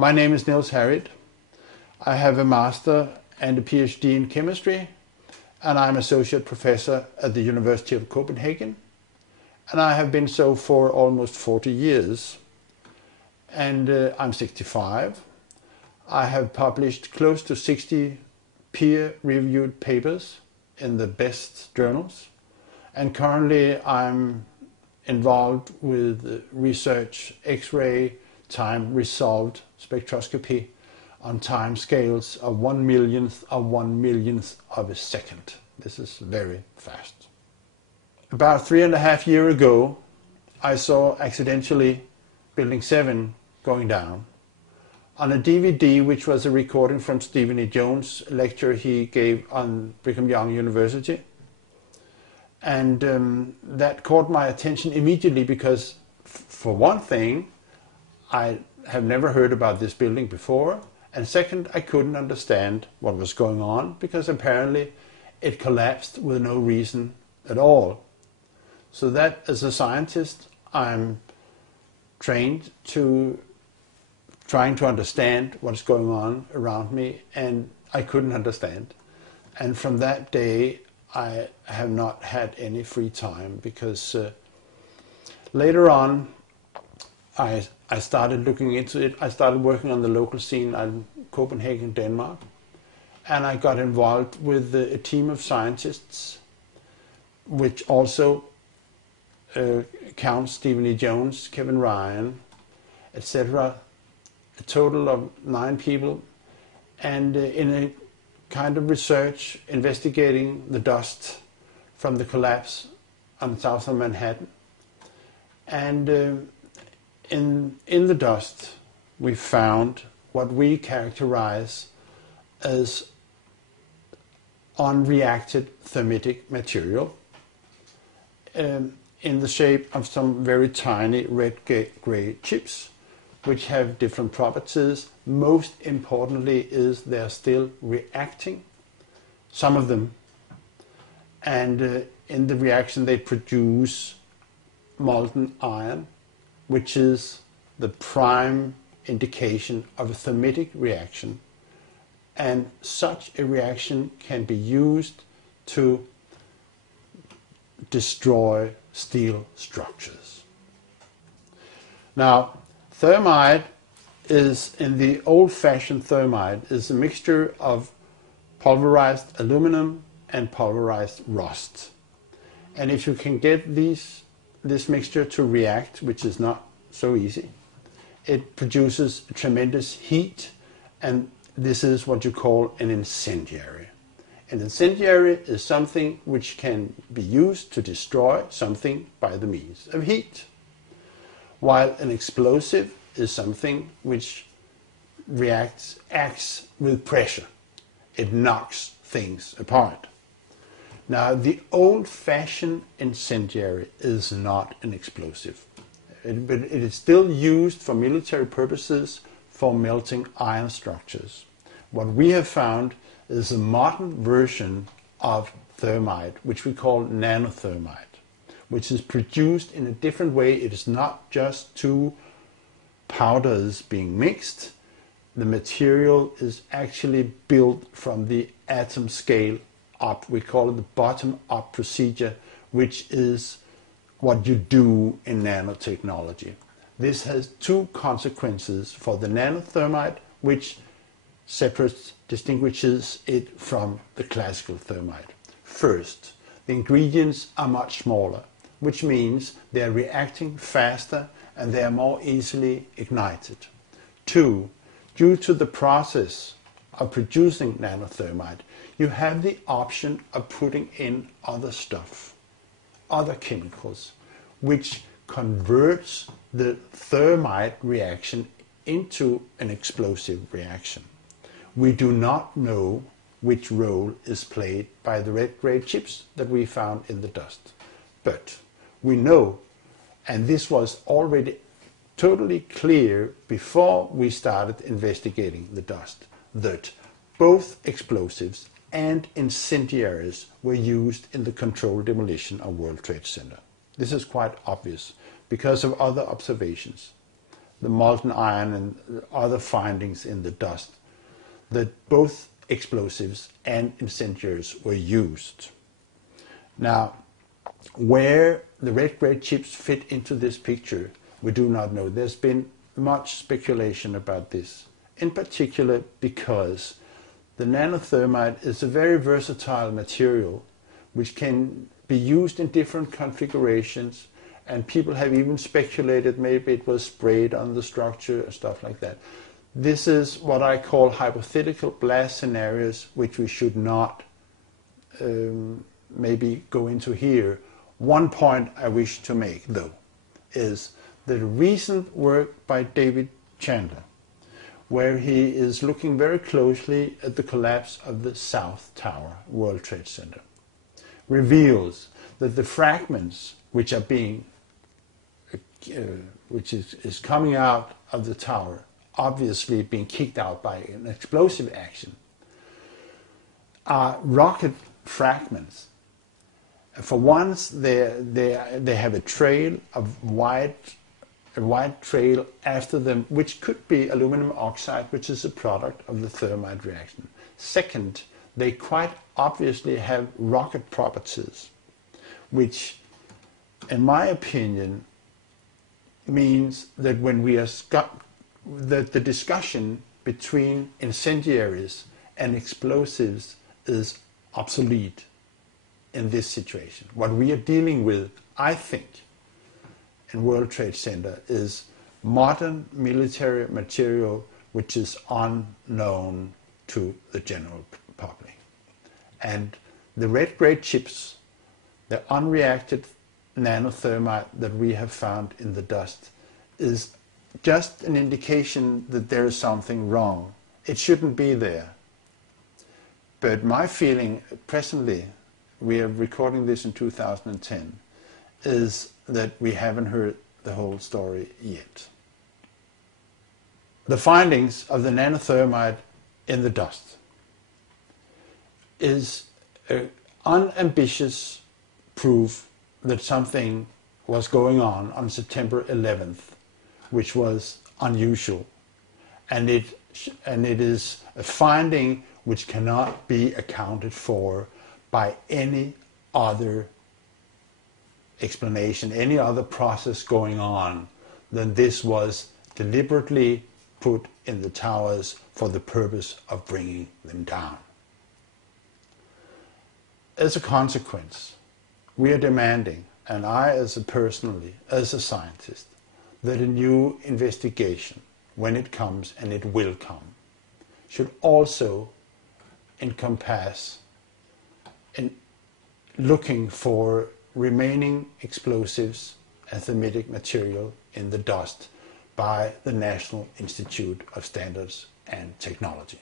My name is Niels Harrit. I have a master and a PhD in chemistry, and I'm associate professor at the University of Copenhagen, and I have been so for almost 40 years. And I'm 65. I have published close to 60 peer-reviewed papers in the best journals, and currently I'm involved with research X-ray time resolved spectroscopy on time scales of 1/millionth of a second. This is very fast. About 3.5 years ago, I saw accidentally Building 7 going down on a DVD, which was a recording from Stephen E. Jones' lecture he gave on Brigham Young University. And that caught my attention immediately because, for one thing, I have never heard about this building before, and second, I couldn't understand what was going on because apparently it collapsed with no reason at all. So that, as a scientist, I'm trained to trying to understand what's going on around me, and I couldn't understand. And from that day, I have not had any free time because later on I started looking into it. I started working on the local scene in Copenhagen, Denmark, and I got involved with a team of scientists, which also counts Stephen E. Jones, Kevin Ryan, etc. A total of 9 people, and in a kind of research investigating the dust from the collapse on south of Manhattan. And in the dust we found what we characterize as unreacted thermitic material in the shape of some very tiny red-gray chips, which have different properties. Most importantly is they're still reacting, some of them, and in the reaction they produce molten iron, which is the prime indication of a thermitic reaction, and such a reaction can be used to destroy steel structures. Now, thermite is, in the old-fashioned thermite, is a mixture of pulverized aluminum and pulverized rust. And if you can get this mixture to react, which is not so easy, it produces tremendous heat, and this is what you call an incendiary. An incendiary is something which can be used to destroy something by the means of heat, while an explosive is something which acts with pressure. It knocks things apart. Now, the old-fashioned incendiary is not an explosive, but it is still used for military purposes for melting iron structures. What we have found is a modern version of thermite, which we call nanothermite, which is produced in a different way. It is not just 2 powders being mixed. The material is actually built from the atom scale up. We call it the bottom-up procedure, which is what you do in nanotechnology. This has 2 consequences for the nanothermite, which distinguishes it from the classical thermite. First, the ingredients are much smaller, which means they are reacting faster and they are more easily ignited. 2, due to the process of producing nanothermite, you have the option of putting in other stuff, other chemicals, which converts the thermite reaction into an explosive reaction. We do not know which role is played by the red-gray chips that we found in the dust. But we know, and this was already totally clear before we started investigating the dust, that both explosives and incendiaries were used in the controlled demolition of World Trade Center. This is quite obvious because of other observations. the molten iron and other findings in the dust, that both explosives and incendiaries were used. Now, where the red grade chips fit into this picture, we do not know. There's been much speculation about this, in particular because the nanothermite is a very versatile material which can be used in different configurations, and people have even speculated maybe it was sprayed on the structure and stuff like that. This is what I call hypothetical blast scenarios, which we should not maybe go into here. One point I wish to make, though, is the recent work by David Chandler, where he is looking very closely at the collapse of the South Tower, World Trade Center, reveals that the fragments which are being, which is coming out of the tower, obviously being kicked out by an explosive action, are rocket fragments. For once, they have a trail of a white trail after them, which could be aluminum oxide, which is a product of the thermite reaction. Second, they quite obviously have rocket properties, which, in my opinion, means that when we are that the discussion between incendiaries and explosives is obsolete in this situation. What we are dealing with, I think, in World Trade Center is modern military material which is unknown to the general public. And the red grade chips, the unreacted nanothermite that we have found in the dust, is just an indication that there is something wrong. It shouldn't be there. But my feeling presently, we are recording this in 2010, is that we haven't heard the whole story yet. The findings of the nanothermite in the dust is an unambitious proof that something was going on September 11th, which was unusual. And it is a finding which cannot be accounted for by any other explanation, any other process going on than this was deliberately put in the towers for the purpose of bringing them down. As a consequence, we are demanding, and I as a scientist, that a new investigation, when it comes, and it will come, should also encompass in looking for remaining explosives and thermitic material in the dust by the National Institute of Standards and Technology.